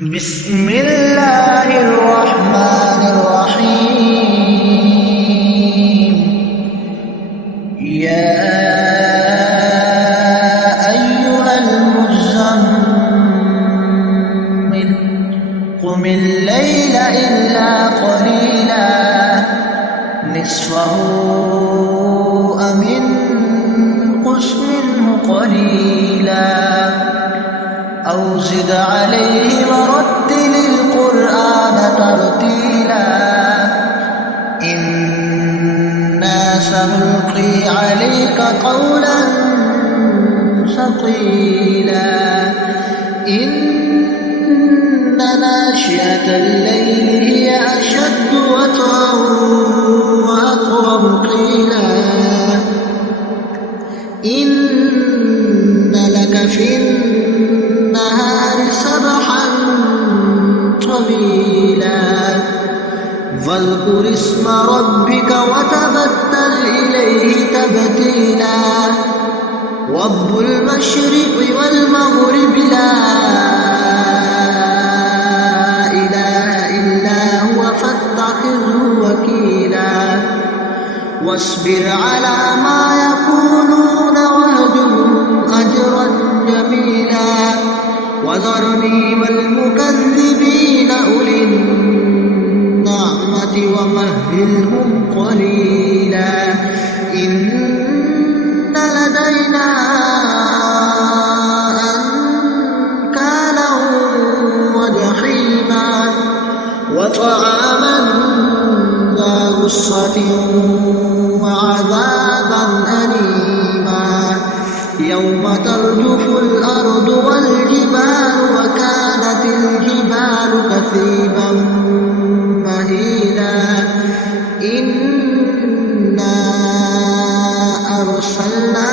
بسم الله الرحمن الرحيم. يا أيها المزمل قم الليل إلا قليلا نصفه أو انقص منه قليلا أو زد عليه ورتل القرآن ترتيلا إنا سنلقي عليك قولا ثقيلا إن ناشئة الليل هي أشد وطئا وأقوم قيلا إن لك في النهار سبحا طويلا واذكر اسم ربك وتبتل إليه تبتيلا رب المشرق والمغرب لا إله إلا هو فاتخذه وكيلا واصبر على ما يقولون واهجرهم أجرا جميلا وذرني والمكذبين أولي النعمة ومهلهم قليلا إن لدينا أنكالا وجحيما وطعاما ذا غصة وعذابا أليما يوم ترجف الأرض والجبال وكانت الجبال كثيبا مهيلا إنا أرسلنا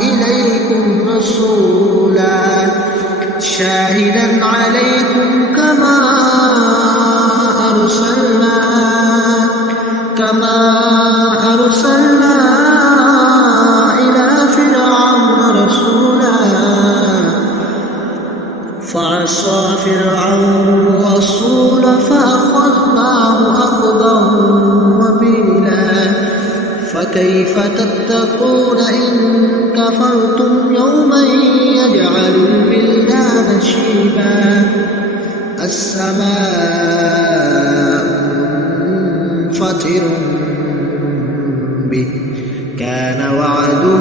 إليكم رسولا شاهدا عليكم كما أرسلنا إلى فرعون رسولا فعصى فرعون الرسول فأخذناه أخذا وبيلا فكيف تتقون إن كفرتم يوما يجعل الولدان شيبا السماء منفطر به كان وعده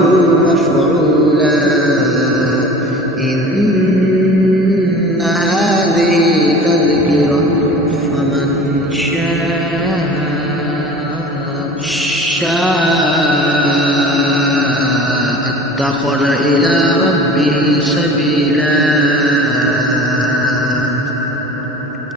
مفعولا إن هذه تذكرة فمن شاء اتخذ إلى ربه سبيلا